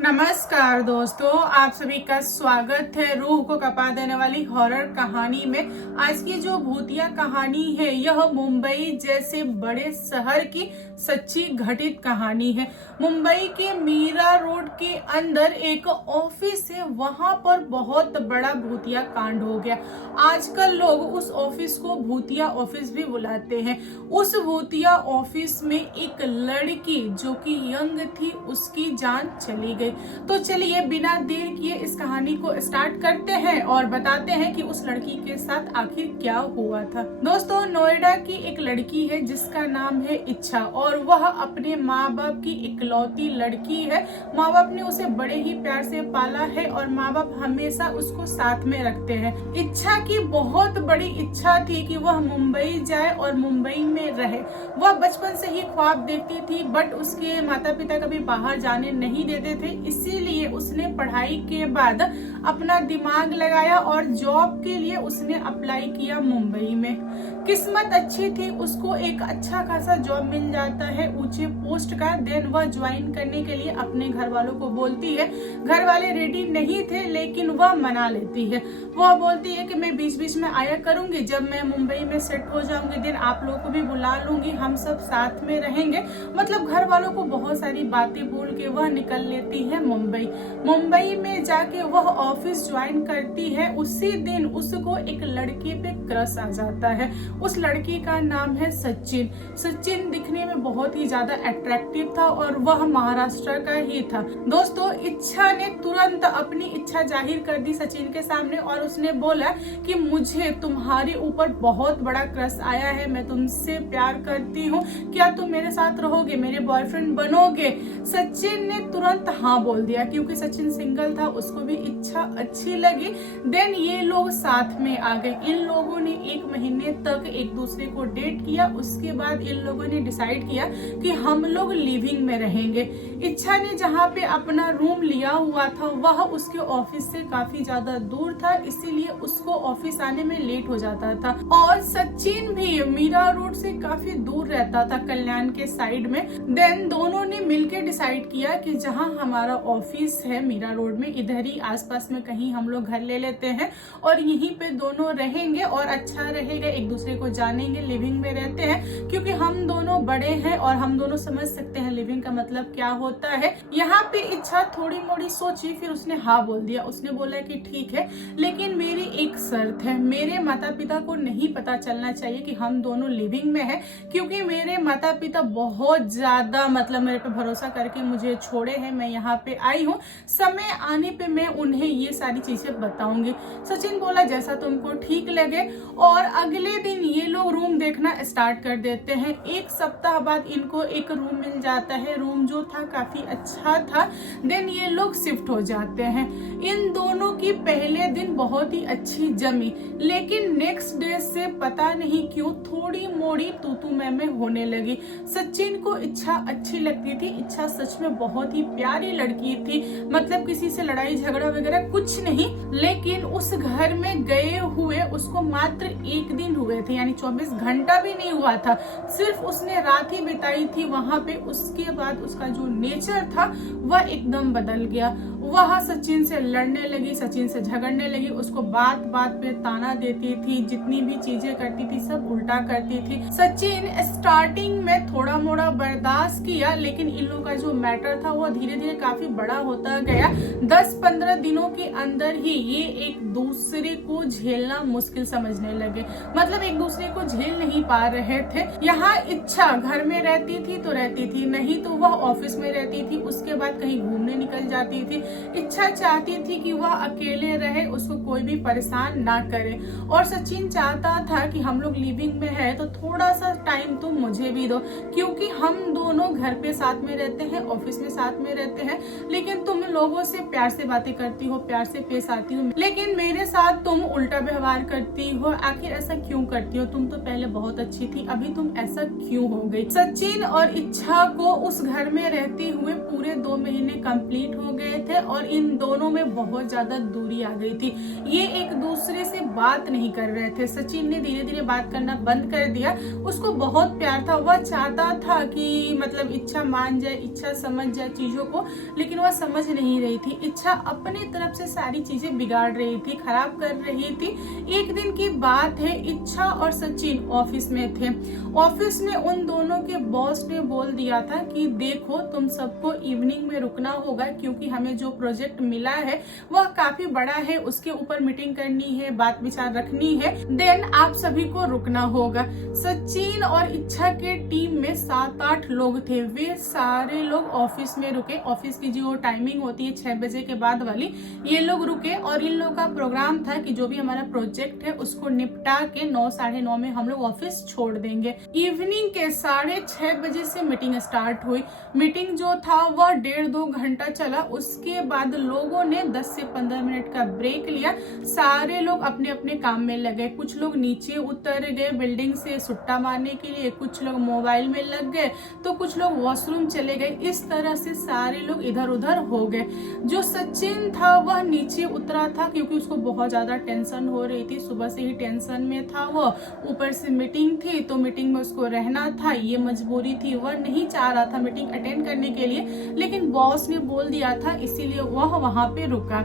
नमस्कार दोस्तों, आप सभी का स्वागत है रूह को कपा देने वाली हॉरर कहानी में। आज की जो भूतिया कहानी है यह मुंबई जैसे बड़े शहर की सच्ची घटित कहानी है। मुंबई के मीरा रोड के अंदर एक ऑफिस है, वहां पर बहुत बड़ा भूतिया कांड हो गया। आजकल लोग उस ऑफिस को भूतिया ऑफिस भी बुलाते हैं। उस भूतिया ऑफिस में एक लड़की जो कि यंग थी, उसकी जान चली गई। तो चलिए बिना देर किए इस कहानी को स्टार्ट करते हैं और बताते हैं कि उस लड़की के साथ आखिर क्या हुआ था। दोस्तों, नोएडा की एक लड़की है जिसका नाम है इच्छा और वह अपने माँ बाप की इकलौती लड़की है। माँ बाप ने उसे बड़े ही प्यार से पाला है और माँ बाप हमेशा उसको साथ में रखते हैं। इच्छा की बहुत बड़ी इच्छा थी कि वह मुंबई जाए और मुंबई में रहे। वह बचपन से ही ख्वाब देखती थी, बट उसके माता पिता कभी बाहर जाने नहीं देते थे। इसीलिए उसने पढ़ाई के बाद अपना दिमाग लगाया और जॉब के लिए उसने अप्लाई किया मुंबई में। किस्मत अच्छी थी, उसको एक अच्छा खासा जॉब मिल जाता है ऊंचे पोस्ट का। देन वह ज्वाइन करने के लिए अपने घर वालों को बोलती है। घर वाले रेडी नहीं थे लेकिन वह मना लेती है। वह बोलती है कि मैं बीच बीच में आया करूंगी, जब मैं मुंबई में सेट हो जाऊंगी देन आप लोगों को भी बुला लूंगी, हम सब साथ में रहेंगे। मतलब घर वालों को बहुत सारी बातें बोल के वह निकल लेती है मुंबई में जाके वह ऑफिस ज्वाइन करती है। उसी दिन उसको एक लड़के पे क्रश आ जाता है। उस लड़की का नाम है सचिन दिखने में बहुत ही ज्यादा अट्रैक्टिव था और वह महाराष्ट्र का ही था। दोस्तों, इच्छा ने तुरंत अपनी इच्छा जाहिर कर दी सचिन के सामने और उसने बोला कि मुझे तुम्हारे ऊपर बहुत बड़ा क्रश आया है, मैं तुमसे प्यार करती हूँ, क्या तुम मेरे साथ रहोगे, मेरे बॉयफ्रेंड बनोगे। सचिन ने तुरंत हाँ बोल दिया क्योंकि सचिन सिंगल था, उसको भी इच्छा अच्छी लगी। देन ये लोग साथ में आ गए। इन लोगों ने 1 महीने तक एक दूसरे को डेट किया। उसके बाद इन लोगों ने डिसाइड किया कि हम लोग लिविंग में रहेंगे। इच्छा ने जहाँ पे अपना रूम लिया हुआ था वह उसके ऑफिस से काफी ज्यादा दूर था, इसीलिए उसको ऑफिस आने में लेट हो जाता था। और सचिन भी मीरा रोड से काफी दूर रहता था, कल्याण के साइड में। देन दोनों ने मिलकर डिसाइड किया कि जहाँ हमारा ऑफिस है मीरा रोड में, इधर ही आसपास में कहीं हम लोग घर ले लेते हैं और यहीं पे दोनों रहेंगे और अच्छा रहेगा, एक दूसरे को जानेंगे, लिविंग में रहते हैं क्योंकि हम दोनों बड़े हैं और हम दोनों समझ सकते हैं लिविंग का मतलब क्या होता है। यहाँ पे इच्छा थोड़ी मोड़ी सोची, फिर उसने हाँ बोल दिया। उसने बोला कि ठीक है, लेकिन मेरी एक शर्त है, मेरे माता पिता को नहीं पता चलना चाहिए कि हम दोनों लिविंग में हैं, क्योंकि मेरे माता पिता बहुत ज्यादा मतलब मेरे पे भरोसा करके मुझे छोड़े हैं। मैं यहाँ पे आई हूँ, समय आने पे मैं उन्हें ये सारी चीजें बताऊंगी। सचिन बोला जैसा तुमको ठीक लगे। और अगले दिन ये लोग रूम देखना स्टार्ट कर देते हैं। 1 सप्ताह बाद इनको एक रूम मिल जाता है। रूम जो था काफी अच्छा था। देन ये लोग शिफ्ट हो जाते हैं। इन दोनों की पहले दिन बहुत ही अच्छी जमी, लेकिन नेक्स्ट डे से पता नहीं क्यों थोड़ी मोड़ी तू मैं होने लगी। सचिन को इच्छा अच्छी लगती थी। इच्छा सच में बहुत ही प्यारी लड़की थी, मतलब किसी से लड़ाई झगड़ा वगैरह कुछ नहीं। लेकिन उस घर में गए हुए उसको मात्र 1 दिन हुए थे, यानी 24 घंटा भी नहीं हुआ था। सिर्फ उसने रात ही बिताई थी वहां पे। उसके बाद उसका जो नेचर था वह एकदम बदल गया। वह सचिन से लड़ने लगी, सचिन से झगड़ने लगी, उसको बात बात पे ताना देती थी, जितनी भी चीजें करती थी सब उल्टा करती थी। सचिन स्टार्टिंग में थोड़ा मोड़ा बर्दाश्त किया, लेकिन इन लोगों का जो मैटर था वो धीरे धीरे काफी बड़ा होता गया। 10-15 दिनों के अंदर ही ये एक दूसरे को झेलना मुश्किल समझने लगे, मतलब एक दूसरे को झेल नहीं पा रहे थे। यहाँ इच्छा घर में रहती थी तो रहती थी, नहीं तो वह ऑफिस में रहती थी, उसके बाद कहीं घूमने निकल जाती थी। इच्छा चाहती थी कि वह अकेले रहे, उसको कोई भी परेशान ना करे। और सचिन चाहता था कि हम लोग लिविंग में है तो थोड़ा सा टाइम तुम मुझे भी दो, क्योंकि हम दोनों घर पे साथ में रहते हैं, ऑफिस में साथ में रहते हैं, लेकिन तुम लोगों से प्यार से बातें करती हो, प्यार से पेश आती हो, लेकिन मेरे साथ तुम उल्टा व्यवहार करती हो। आखिर ऐसा क्यों करती हो? तुम तो पहले बहुत अच्छी थी, अभी तुम ऐसा क्यों हो गई? सचिन और इच्छा को उस घर में रहते हुए पूरे 2 महीने कंप्लीट हो गए में थे और इन दोनों में बहुत ज्यादा दूरी आ गई थी। ये एक दूसरे से बात नहीं कर रहे थे। सचिन ने धीरे धीरे बात करना बंद कर दिया। उसको बहुत प्यार था, वह चाहता था कि मतलब इच्छा मान जाए, इच्छा समझ जाए चीजों को, लेकिन वह समझ नहीं रही थी। इच्छा अपनी तरफ से सारी चीजें बिगाड़ रही थी, खराब कर रही थी। एक दिन की बात है, इच्छा और सचिन ऑफिस में थे। ऑफिस में उन दोनों के बॉस ने बोल दिया था कि देखो तुम सबको इवनिंग में रुकना होगा, क्योंकि हमें जो प्रोजेक्ट मिला है वह काफी बड़ा है, उसके ऊपर मीटिंग करनी है, बात विचार रखनी है, देन आप सभी को रुकना होगा। सचिन और इच्छा के टीम में 7-8 लोग थे। वे सारे लोग ऑफिस में रुके। ऑफिस की जो टाइमिंग होती है 6 बजे के बाद वाली, ये लोग रुके और इन लोगों का प्रोग्राम था कि जो भी हमारा प्रोजेक्ट है उसको निपटा के 9, 9:30 में हम लोग ऑफिस छोड़ देंगे। इवनिंग के 6:30 बजे से मीटिंग स्टार्ट हुई। मीटिंग जो था वह 1.5-2 घंटा चला। उसके बाद लोगों ने 10 से 15 मिनट का ब्रेक लिया। सारे लोग अपने अपने काम में लगे। कुछ लोग नीचे उतर गए बिल्डिंग से सुट्टा मारने के लिए, कुछ लोग मोबाइल में लग गए, तो कुछ लोग वॉशरूम चले गए। इस तरह से सारे लोग इधर उधर हो गए। जो सचिन था वह नीचे उतरा था क्योंकि उसको बहुत ज्यादा टेंशन हो रही थी। सुबह से ही टेंशन में था वो, ऊपर से मीटिंग थी तो मीटिंग में उसको रहना था, ये मजबूरी थी। वह नहीं चाह रहा था मीटिंग अटेंड करने के लिए, लेकिन बॉस ने बोल दिया था, इसीलिए वह वहां पे रुका।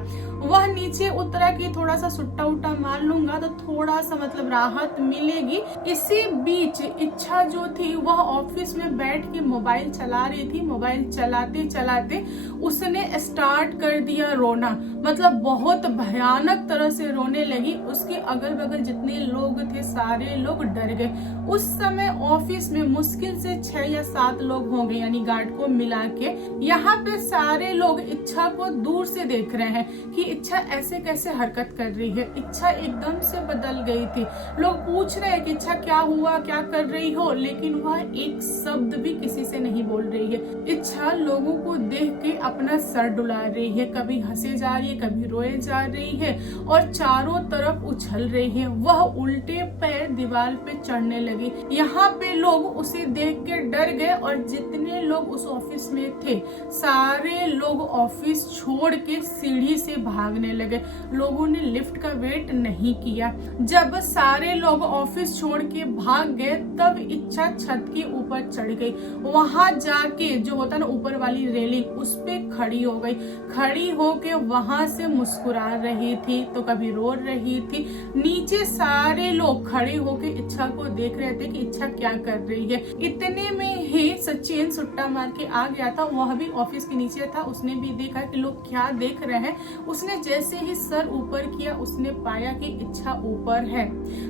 वह नीचे उतरा कि थोड़ा सा सुट्टा उट्टा मार लूंगा तो थोड़ा सा मतलब राहत मिलेगी। इसी बीच इच्छा जो थी वह ऑफिस में बैठ के मोबाइल चला रही थी। मोबाइल चलाते चलाते उसने स्टार्ट कर दिया रोना, मतलब बहुत भयानक तरह से रोने लगी। उसके अगल बगल जितने लोग थे सारे लोग डर गए। उस समय ऑफिस में मुश्किल से 6 या 7 लोग होंगे, यानी गार्ड को मिला के। यहाँ पे सारे लोग इच्छा को दूर से देख रहे हैं कि इच्छा ऐसे कैसे हरकत कर रही है। इच्छा एकदम से बदल गई थी। लोग पूछ रहे हैं कि इच्छा क्या हुआ, क्या कर रही हो, लेकिन वह एक शब्द भी किसी से नहीं बोल रही है। इच्छा लोगों को देख के अपना सर डुला रही है, कभी हंसे जा रही है, कभी रोए जा रही है और चारों तरफ उछल रही है। वह उल्टे पैर दीवार पे चढ़ने लगी। यहाँ पे लोग उसे देख के डर गए और जितने लोग उस ऑफिस में थे सारे लोग ऑफिस छोड़ के सीढ़ी से भागने लगे। लोगों ने लिफ्ट का वेट नहीं किया। जब सारे लोग ऑफिस छोड़ के भाग गए तब इच्छा छत के ऊपर चढ़ गई। वहां जाके जो होता ना ऊपर वाली रेलिंग, उस पे खड़ी हो गई। खड़ी होके वहां से मुस्कुरा रही थी तो कभी रो रही थी। नीचे सारे लोग खड़े होके इच्छा को देख रहे थे कि इच्छा क्या कर रही है। इतने में ही सचिन सुट्टा मार के आ गया था। वह भी ऑफिस के नीचे था। उसने भी देखा कि लोग क्या देख रहे हैं। उसने जैसे ही सर ऊपर किया उसने पाया कि इच्छा ऊपर है।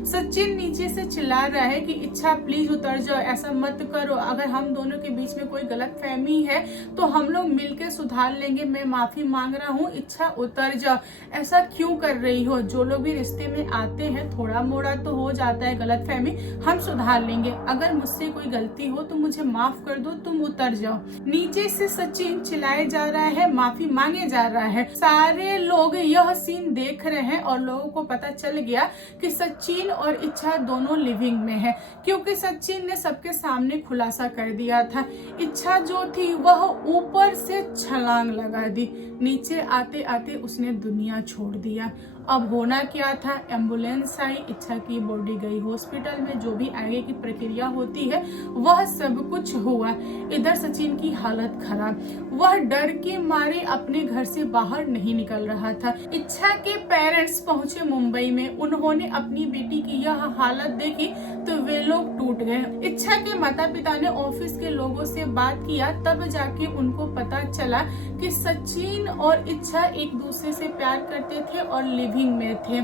सचिन नीचे से चिल्ला रहा है कि इच्छा प्लीज उतर जाओ, ऐसा मत करो। अगर हम दोनों के बीच में कोई गलत फहमी है तो हम लोग मिलकर सुधार लेंगे। मैं माफी मांग रहा हूँ, इच्छा उतर जाओ। ऐसा क्यों कर रही हो? जो लोग भी रिश्ते में आते हैं थोड़ा मोड़ा तो हो जाता है गलत फहमी, हम सुधार लेंगे। अगर मुझसे कोई गलती हो तो मुझे माफ कर दो, तुम उतर जाओ। नीचे से सचिन चिल्लाए जा रहा है, माफी मांगे जा रहा है। सारे लोग यह सीन देख रहे हैं और लोगों को पता चल गया कि सचिन और इच्छा दोनों लिविंग में है, क्योंकि सचिन ने सबके सामने खुलासा कर दिया था। इच्छा जो थी वह ऊपर से छलांग लगा दी। नीचे आते आते उसने दुनिया छोड़ दिया। अब होना क्या था? एम्बुलेंस आई, इच्छा की बॉडी गई हॉस्पिटल में। जो भी आगे की प्रक्रिया होती है वह सब कुछ हुआ। इधर सचिन की हालत खराब, वह डर के मारे अपने घर से बाहर नहीं निकल रहा था। इच्छा के पेरेंट्स पहुंचे मुंबई में। उन्होंने अपनी बेटी की यह हालत देखी तो वे लोग टूट गए। इच्छा के माता पिता ने ऑफिस के लोगों से बात किया, तब जाके उनको पता चला कि सचिन और इच्छा एक दूसरे से प्यार करते थे और लिविंग में थे।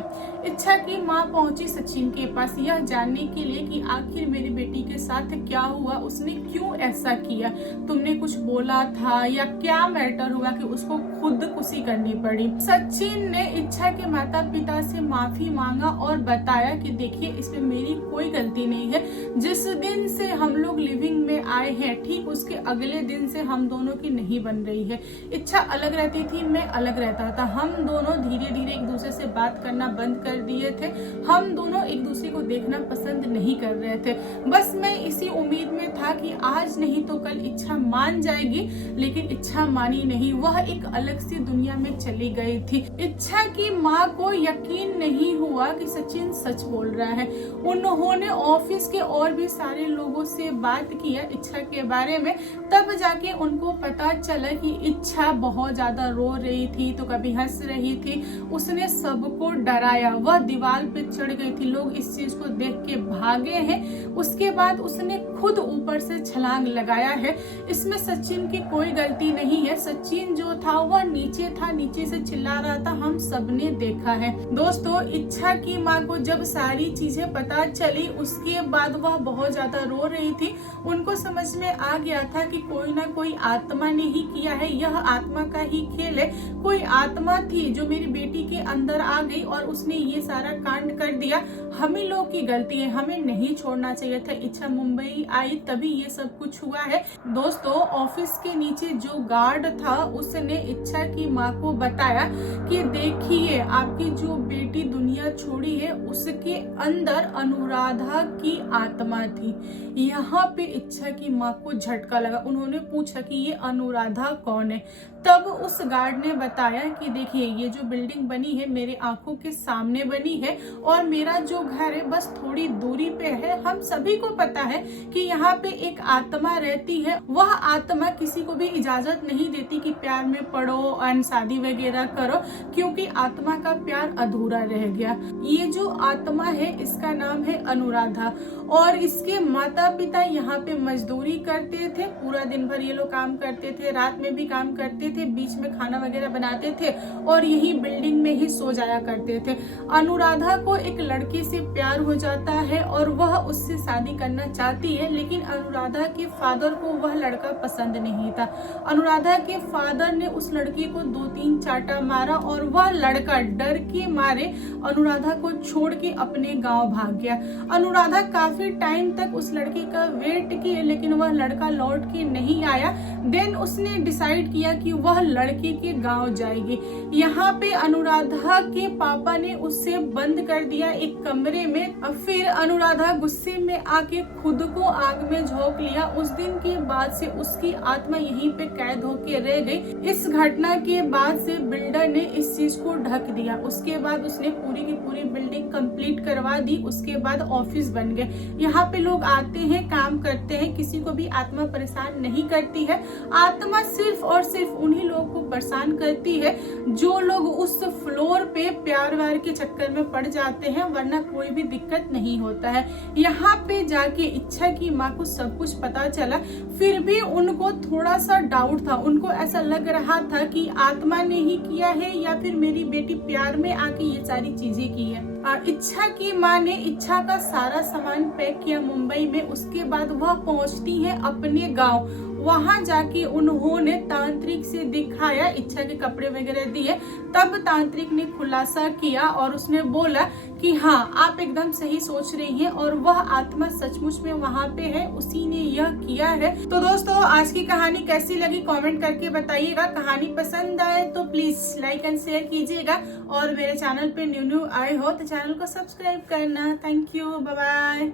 इच्छा की माँ पहुंची सचिन के पास यह जानने के लिए कि आखिर मेरी बेटी के साथ क्या हुआ, उसने क्यों ऐसा किया, तुमने कुछ बोला था या क्या मैटर हुआ कि उसको खुदकुशी करनी पड़ी। सचिन ने इच्छा के माता पिता से माफी मांगा और बताया कि देखिए इसमें मेरी कोई गलती नहीं है। जिस दिन से हम लोग लिविंग में आए हैं ठीक उसके अगले दिन से हम दोनों की नहीं बन रही है। इच्छा अलग रहती थी, मैं अलग रहता था। हम दोनों धीरे धीरे एक दूसरे से से बात करना बंद कर दिए थे। हम दोनों एक दूसरे को देखना पसंद नहीं कर रहे थे। बस मैं इसी उम्मीद में था कि आज नहीं तो कल इच्छा मान जाएगी, लेकिन इच्छा मानी नहीं। वह एक अलग सी दुनिया में चली गई थी। इच्छा की माँ को यकीन नहीं हुआ कि सचिन सच बोल रहा है। उन्होंने ऑफिस के और भी सारे लोगों से बात किया इच्छा के बारे में, तब जाके उनको पता चला कि इच्छा बहुत ज्यादा रो रही थी तो कभी हंस रही थी। उसने सबको डराया, वह दीवार पे चढ़ गई थी। लोग इस चीज को देख के भागे हैं। उसके बाद उसने खुद ऊपर से छलांग लगाया है। इसमें सचिन की कोई गलती नहीं है। सचिन जो था वह नीचे था, नीचे से चिल्ला रहा था, हम सबने देखा है। दोस्तों, इच्छा की माँ को जब सारी चीजें पता चली उसके बाद वह बहुत ज्यादा रो रही थी। उनको समझ में आ गया था कि कोई ना कोई आत्मा ने ही किया है, यह आत्मा का ही खेल है। कोई आत्मा थी जो मेरी बेटी के अंदर आ गई और उसने ये सारा कांड कर दिया। हम ही लोग की गलती है, हमें नहीं छोड़ना चाहिए था। इच्छा मुंबई आई तभी ये सब कुछ हुआ है। दोस्तों, ऑफिस के नीचे जो गार्ड था उसने इच्छा की माँ को बताया कि देखिए, आपकी जो बेटी दुनिया छोड़ी है उसके अंदर अनुराधा की आत्मा थी। यहाँ पे इच्छा की माँ को झटका लगा। उन्होंने पूछा कि ये अनुराधा कौन है। तब उस गार्ड ने बताया कि देखिए, ये जो बिल्डिंग बनी है मेरे आंखों के सामने बनी है और मेरा जो घर है बस थोड़ी दूरी पे है। हम सभी को पता है कि यहाँ पे एक आत्मा रहती है। वह आत्मा किसी को भी इजाजत नहीं देती कि प्यार में पड़ो और शादी वगैरह करो, क्योंकि आत्मा का प्यार अधूरा रह गया। ये जो आत्मा है इसका नाम है अनुराधा और इसके माता पिता यहाँ पे मजदूरी करते थे। पूरा दिन भर ये लोग काम करते थे, रात में भी काम करते थे, बीच में खाना वगैरह बनाते थे और यही बिल्डिंग में ही सो जाया करते थे। अनुराधा को एक लड़के से प्यार हो जाता है और वह उससे शादी करना चाहती है, लेकिन अनुराधा के फादर को वह लड़का पसंद नहीं था। अनुराधा के फादर ने उस लड़की को 2-3 चाटा मारा और वह लड़का डर के मारे अनुराधा को छोड़ के अपने गांव भाग गया। अनुराधा काफी टाइम तक उस लड़के का वेट किए, लेकिन वह लड़का लौट के नहीं आया। देन उसने डिसाइड किया कि वह लड़के के गांव जाएगी। यहाँ पे अनुराधा के पापा ने उससे बंद कर दिया एक कमरे में। फिर अनुराधा गुस्से में आके खुद को आग में झोंक लिया। उस दिन के बाद से उसकी आत्मा यहीं पे कैद होके रह गई। इस घटना के बाद से बिल्डर ने इस चीज को ढक दिया। उसके बाद उसने पूरी की पूरी बिल्डिंग कंप्लीट करवा दी। उसके बाद ऑफिस बन गए। यहाँ पे लोग आते हैं, काम करते हैं, किसी को भी आत्मा परेशान नहीं करती है। आत्मा सिर्फ और सिर्फ उन्हीं लोगों को परेशान करती है जो लोग उस फ्लोर पे प्यार व्यार के चक्कर में पड़ जाते हैं, वरना कोई भी दिक्कत नहीं होता है। यहाँ पे जाके इच्छा की माँ को सब कुछ पता चला, फिर भी उनको थोड़ा सा डाउट था। उनको ऐसा लग रहा था कि आत्मा ने ही किया है या फिर मेरी बेटी प्यार में आके ये सारी चीजें की है। इच्छा की माँ ने इच्छा का सारा सामान पैक किया मुंबई में। उसके बाद वह पहुंचती है अपने गांव। वहां जाके उन्होंने तांत्रिक से दिखाया, इच्छा के कपड़े वगैरह दिए। तब तांत्रिक ने खुलासा किया और उसने बोला कि हाँ, आप एकदम सही सोच रही हैं और वह आत्मा सचमुच में वहां पे है, उसी ने यह किया है। तो दोस्तों, आज की कहानी कैसी लगी कमेंट करके बताइएगा। कहानी पसंद आए तो प्लीज लाइक एंड शेयर कीजिएगा और मेरे चैनल पे न्यू आए हो तो चैनल को सब्सक्राइब करना। Thank you, bye bye.